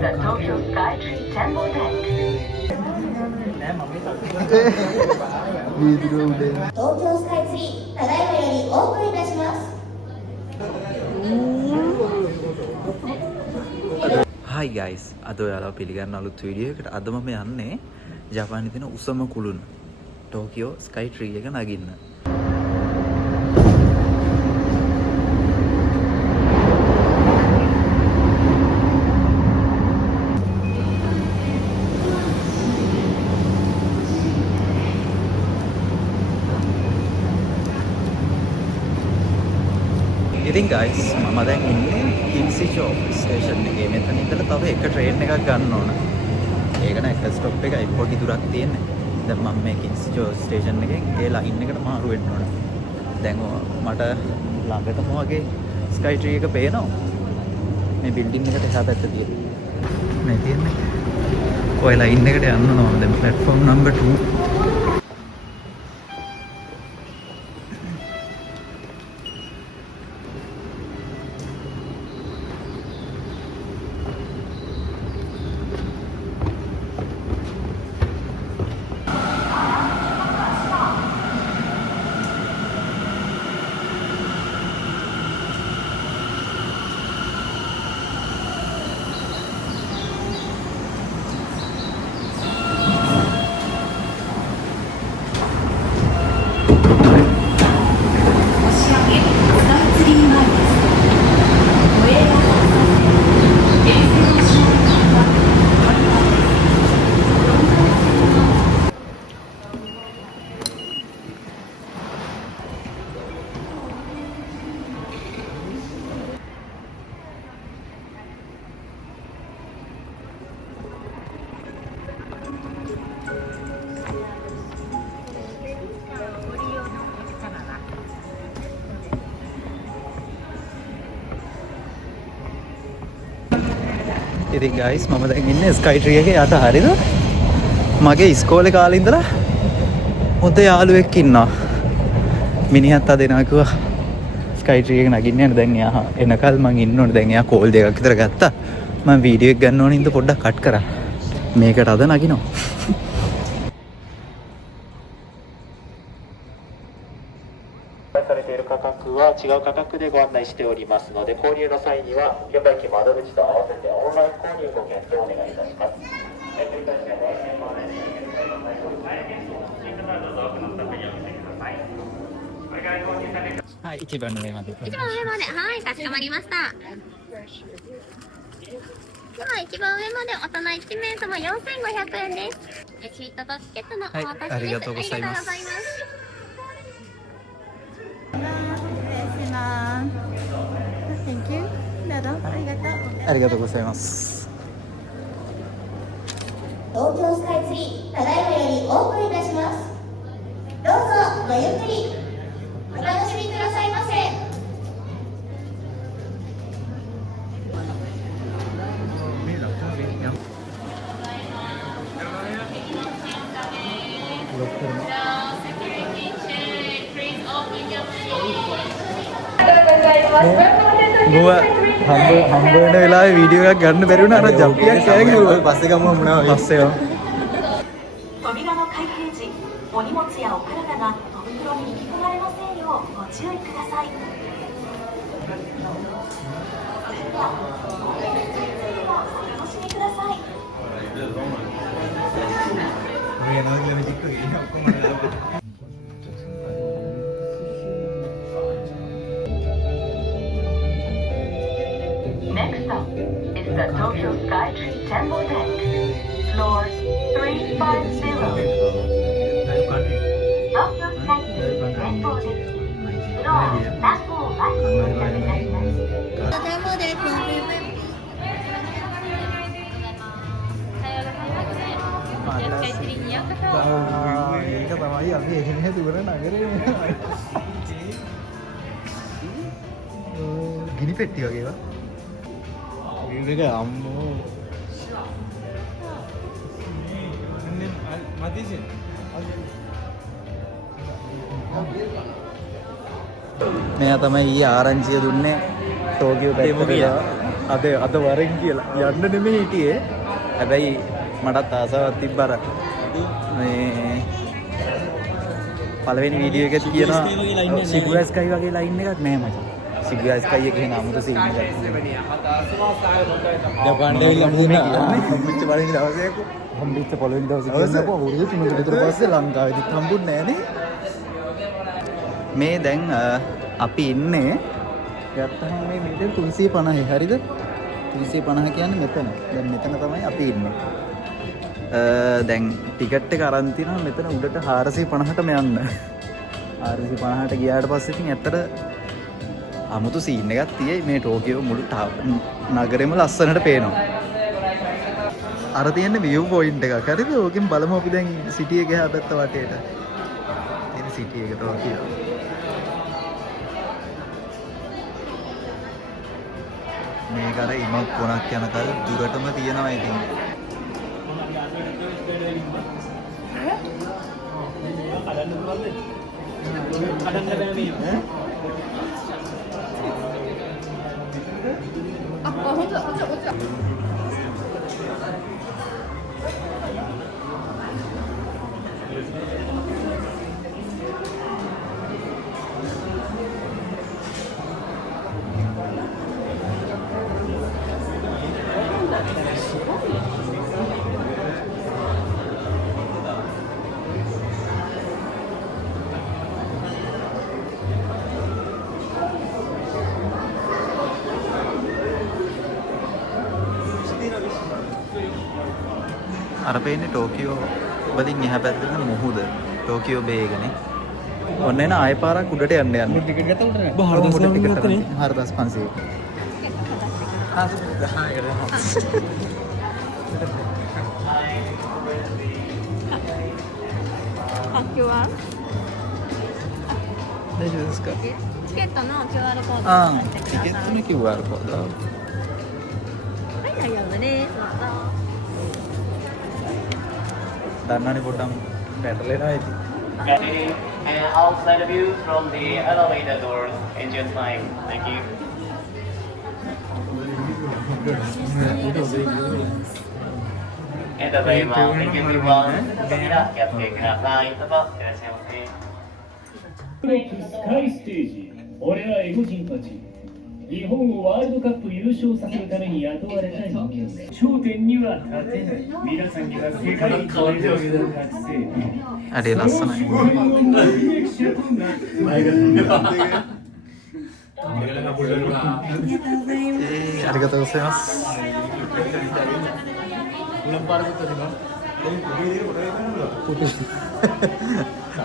the Tokyo Skytree Temple Deck. 東京スカイツリーただいまよりオープンいたします。Hi guys, අද ඔයාලා පිළිගන්න අලුත් වීඩියෝ එකකට. අද මම යන්නේ ජපානයේ තියෙන උසම කුළුණ ටෝකියෝ ස්කයි ට්‍රී එක නගින්න. ඉතින් guys මම දැන් ඉන්නේ කින්සිචෝ ස්ටේෂන් එකේ. මෙතන ඉඳලා තව එක ට්‍රේන් එකක් ගන්න ඕන. ඒක නෑ එක ස්ටොප් එකයි පොඩි දුරක් තියෙන්නේ. දැන් මම මේ කින්සිචෝ ස්ටේෂන් එකෙන් ඒ ලයින් එකට මාරු වෙන්න ඕන. දැන් මට ළඟටම වගේ ස්කයි ට්‍රී එක පේනවා. මේ බිල්ඩින් එකට එහා පැත්තේ තියෙන. මේ තියෙන්නේ. ඔය ලයින් එකට යන්න ඕන. දැන් ප්ලැට්ෆෝම් නම්බර් 2. ඉතින් guys මම දැන් ඉන්නේ ස්කයි ට්‍රී එකේ යට. හරිද? මගේ ඉස්කෝලේ කාලේ ඉඳලා හොඳ යාළුවෙක් ඉන්නවා. මිනිහත් අද එනවා කිව්වා ස්කයි ට්‍රී එක නගින්න යන්න. දැන් එයා එනකල් මං ඉන්න ඕනේ. දැන් එයා කෝල් දෙකක් විතර ගත්තා. මම වීඩියෝ එක ගන්න ඕනේ ඉඳ පොඩ්ඩක් කට් කරා. මේකට අද නගිනවා. されている価格は違う価格でご案内しておりますので、購入の際には券売機窓口と合わせてオンライン購入ご検討お願いいたします。繰り返しご案内ご案内してください。はい、一番の上まで。一番上まで、はい、かしこまりました。では一番上まで大人1名様4500円です。レシートとチケットのお渡しです。はい、ありがとうございます。ありがとうございます。東京スカイツリーただいまよりオープンいたします。どうぞごゆっくりお楽しみくださいませ。හම්බ වෙන වෙලාවේ වීඩියෝ එකක් ගන්න බැරි වුණා. අර ජම්පියක් කෑ ගැහුවා. පස්සේ ගමු මොනවා වෙයි. පස්සේ යමු. 扉の開閉時、お荷物やお体が戸袋に引き込まれませんようご注意ください。それではお楽しみください。 Next stop is the Tokyo Skytree Temple Deck, floor 350. Tokyo Skytree Temple Deck, floor ギニペッティවගේ ඒවා. ඒක අම්මෝ. මතිසින්. මෙයා තමයි ඊ ආරංචිය දුන්නේ ටෝකියෝ පැත්තට. අද වරෙන් කියලා යන්න නෙමෙයි හිටියේ. හැබැයි මටත් ආසාවක් තිබ්බර මේ පළවෙනි වීඩියෝ එකත් කියනවා සිගුරා ස්කයි වගේ ලයින් එකක් නෑ මචං. සිගුරා ස්කයි එකේ නාමත සීන් එකක්. ජපාන්ඩේ ලම්බුනේ හම්බෙච්ච පළවෙනි දවසේ හම්බෙච්ච පළවෙනි දවසේ කියනකො අවුරුදු 3කට විතර පස්සේ ලංකාවේදීත් හම්බුන්නේ නෑනේ. මේ දැන් අපි ඉන්නේ ගත්තහම මේ මීටර් 350 හරිද? 350 කියන්නේ මෙතන. දැන් මෙතන තමයි අපි ඉන්නේ. දැන් ටිකට් එක අරන් තිනවා මෙතන උඩට 450ටම යන්න. 450ට ගියාට පස්සේ ඉතින් ඇත්තට අමුතු සීන් එකක් තියෙයි. මේ ටෝකියෝ මුළු නගරෙම ලස්සනට පේනවා. අර තියෙන view point එකක් හරිද? ඕකෙන් බලමු අපි දැන් සිටි එක එහා පැත්ත වටේට. තියෙන සිටි එක ටෝකියෝ. මේක අර ඉමක් කොනක් යනකල් දුරටම තියෙනවා ඉතින්. අර පේන්නේ ටෝකියෝ වලින් එහා පැත්තට මුහුද ටෝකියෝ බේ එකනේ. ඔන්න එන ආයෙ පාරක් උඩට යන්න යන්න. ටිකට් ගත්ත උඩට නෑ. 4500. QR 大丈夫ですか？チケットの QR コードあを入れてください。チケットの QR コード。はい、大丈夫です。どうぞ。 දන්නවනේ පොඩ්ඩක් පැටලෙනවා ඉතින්. And outside view from the elevator doors. Enjoy your time. Thank you. And the way well, thank you everyone. 扉気をつけてください。どうぞいらっしゃいませ。スカイステージ、俺はエゴ人たち。日本をワールドカップ優勝させるために雇われた人間。頂点には立てない。皆さんには世界一のエゴ人を達成。 අඩේ ලස්සනයි. ありがとうございます。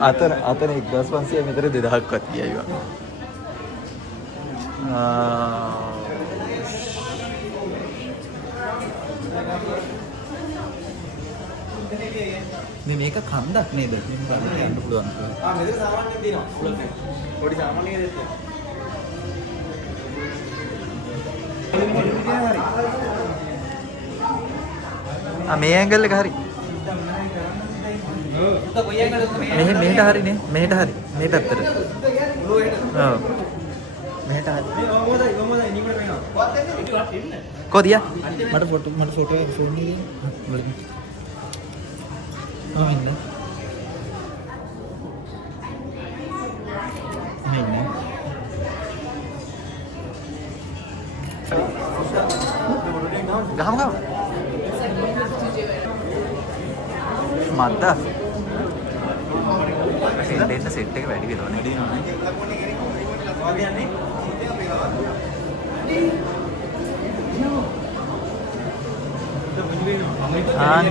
අතන 1500 මෙතන 2000ක්වත් කියයිවා. මේක කන්දක් නේද? මෙන්න බලන්න යන්න පුළුවන්. මෙතන සාමාන්‍යයෙන් තියෙනවා. පොඩි සාමාන්‍ය දෙයක්. මේ ඇන්ගල් එක හරි. මෙහෙට හරිනේ. මෙහෙට හරි. මේ පැත්තට. ඔව්. මෙහෙට හරි. කොදියා? මට ෆොටෝ එක ෆෝන් එකේ බලන්න. Oh, ini. Ini. Gaham. Mata. Ini set එක වැඩි වෙනවනේ.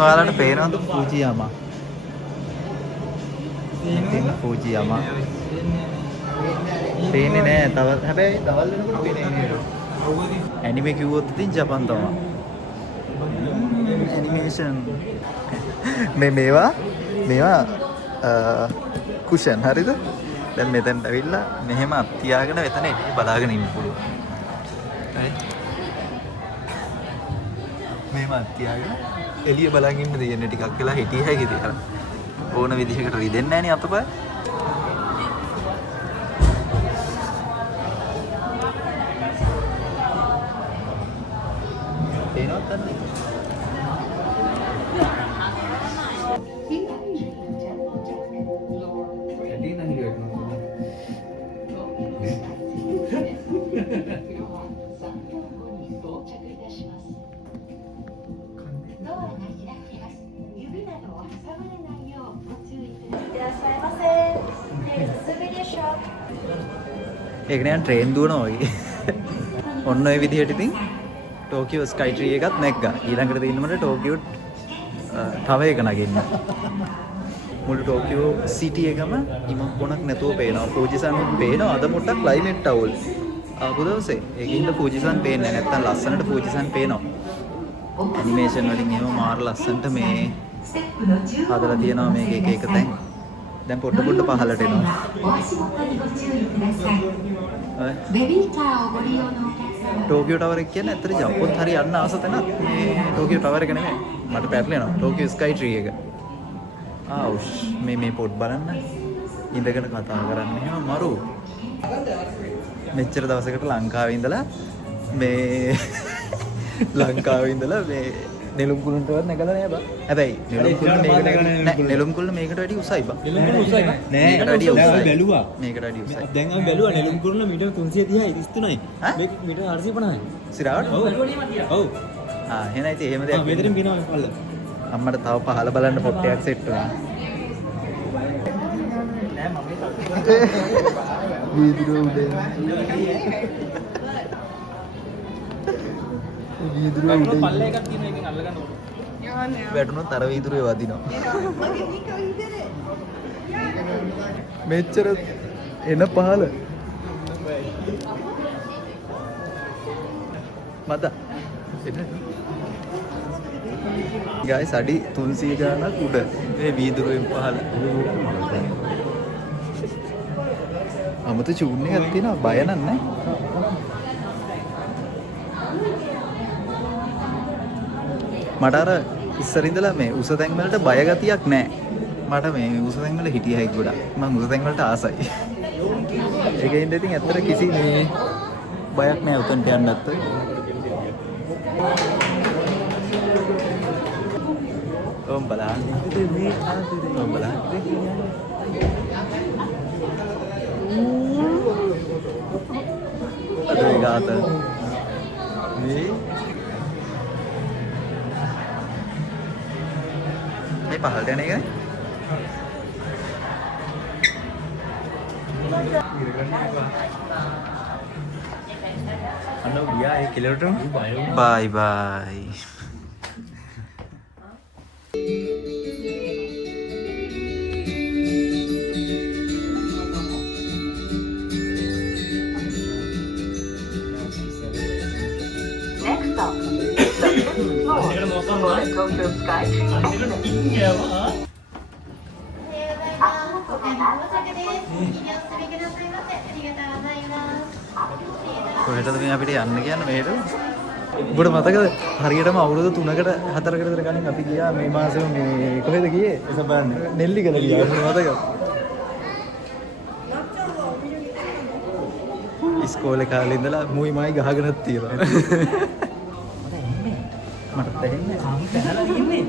ඔයාලට පේනවද ෆූජියාමා? තියෙන ෆූජියාමා. පේන්නේ නෑ තව හැබැයි දවල් වෙනකොට පේන්නේ නේද? ඇනිමේ කිව්වොත් ඉතින් ජපන් තමයි. ඇනිමේෂන් මේවා කුෂන් හරිද? දැන් මෙතනට ඇවිල්ලා මෙහෙම අත් තියාගෙන එතන එළිය බලාගෙන ඉන්න පුළුවන්. හරි? මෙහෙම අත් තියාගෙන එළිය බලන් ඉන්න දෙන්නේ ටිකක් වෙලා හිටිය හැකිද කියලා. ඕන විදිහකට රිදෙන්නේ නැහැ නේ අතපය. පේනවද අන්නේ? ඒක නෑ ට්‍රේන් දුවනවා වගේ. ඔන්න ඔය විදිහට ඉතින් ටෝකියෝ ස්කයි ට්‍රී එකත් නැග්ගා. ඊළඟට තියෙනමට ටෝකියෝ තව එක නගින්න. මුළු ටෝකියෝ සිටි එකම ඉමක් කොනක් නැතුව පේනවා. ෆූජිසන් පේනවා. අද පොඩ්ඩක් ක්ලයිමේට් අවුල්. ආපු දවසේ ඒකින්ද ෆූජිසන් පේන්නේ නැත්තම් ලස්සනට ෆූජිසන් පේනවා. ඇනිමේෂන් වලින් එහෙම මාර ලස්සනට මේ හදලා තියෙනවා මේක එක එක තැන්. දැන් පොඩ පොඩ පහලට එනවා. ටෝකියෝ ටවර් එක කියන්නේ ඇත්තට ජම්පොත් හරි යන්න ආස තැනක් මේ ටෝකියෝ ටවර් එක නෙමෙයි. මට පැටලෙනවා. ටෝකියෝ ස්කයි ට්‍රී එක. ආවුෂ් මේ පොඩ් බලන්න. ඉඳගෙන කතා කරන්න එහෙම මරු. මෙච්චර දවසකට ලංකාවේ ඉඳලා මේ ලංකාවේ ඉඳලා මේ නෙළුම් කුළුන්ටවත් නැගලා නෑ බා. හැබැයි නෙළුම් කුළුන මේකට වැඩි උසයි බා. නෙළුම් කුළුන උසයි නෑ. මේකට වැඩි උසයි. බැලුවා. මේකට වැඩි උසයි. දැන් අපි බැලුවා නෙළුම් කුළුන මීටර් 330යි 33යි. මේක මීටර් 450යි. සිරාවට? ඔව්. එහෙනම් ඉතින් එහෙම දෙයක්. මෙතනින් පිනවල පල්ල. අම්මට තව පහල බලන්න පොට්ටයක් සෙට් වුණා. නෑ මම වීදුරු උඩේ. වීදුරු උඩේ පල්ල එකක් තියෙන එකෙන් අල්ල ගන්න ඕනේ. වැටුණොත් අර වීදුරුවේ වදිනවා. මෙච්චර එන පහල. මත එන්න. ගයිස් අඩි 300 ගානක් උඩ මේ වීදුරුවෙන් පහල. අමුතු චූන් එකක් තියෙනවා බය නෑ. මට අර ඉස්සර ඉඳලා මේ උස තැන් වලට බය ගතියක් නෑ. මට මේ උස තැන් වල හිටිය හැකි ගොඩක්. මම උස තැන් වලට ආසයි. ඒකෙන්ද ඉතින් ඇත්තට කිසි මේ බයක් නෑ උතන්ට යන්නත්. ඕම් බලන්න. ඕම් බලන්න. අද ගාත මේ පහළට යන එකනේ. අන්න ගියා ඒ කෙලවරට. බයි බයි. Next stop, the fifth floor for the Tokyo Sky Tree. これだとみんなビリヤンねやんめる。උඹට මතකද හරියටම අවුරුදු 3කට 4කට විතර කලින් අපි ගියා මේ මාසෙම මේ කොහෙද ගියේ? එසබන්න නෙල්ලිගල ගියා. මතකද? ඉස්කෝලේ කාලේ ඉඳලා මුයි මයි ගහගෙනත් තියෙනවා. මට තේරෙන්නේ නැහැ. පැනලා ඉන්නේ.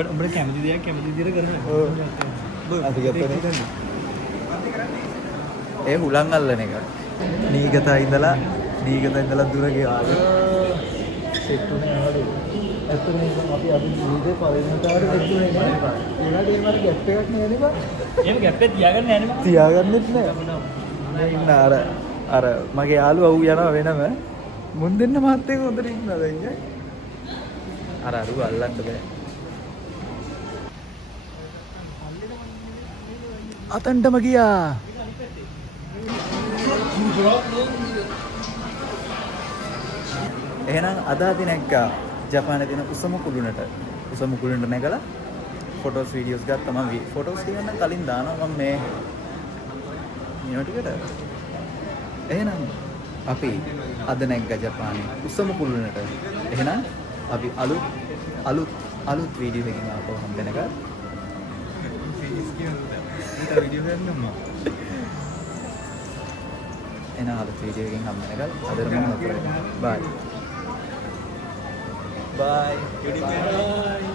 උඹට කැමති දෙයක් කැමති විදිහට කරනවා. ඔව්. අපි ගත්තනේ. ඒ හුලං අල්ලන එක. නීගතා ඉඳලා දුර ගියා. සෙට් උනේ ආවලු. ඇත්තටම අපි අද ජීවිතේ පරිණතතාවට වෙච්චුනේ නෑ. ඒකට ඒ මාර ගැප් එකක් නෑ නේද? එහෙම ගැප් එක තියාගන්න නෑ නේද? තියාගන්නෙත් නෑ. මේ ඉන්න අර මගේ යාළුවා ඌ යනවා වෙනම. මුන් දෙන්න මාත් එක්ක හොඳට ඉන්නවා දැන්. අර අරුව අල්ලන්න බෑ. අතන්ටම ගියා. එහෙනම් අද අපි නැග්ගා ජපානයේ තියෙන උසම කුළුණට නැගලා ෆොටෝස් වීඩියෝස් ගත්තා. මම ෆොටෝස් ගන්න කලින් දානවා මම මේ ටිකට. එහෙනම් අපි අද නැග්ගා ජපානයේ උසම කුළුණට. එහෙනම් අපි අලුත් වීඩියෝ එකකින් ආපහු හම්බෙනකම් වීඩියෝ ගන්නවා. එන අලුත් වීඩියෝ එකකින් හම්බ වෙනකල් අදට මම නතර වෙනවා. බයි. බයි.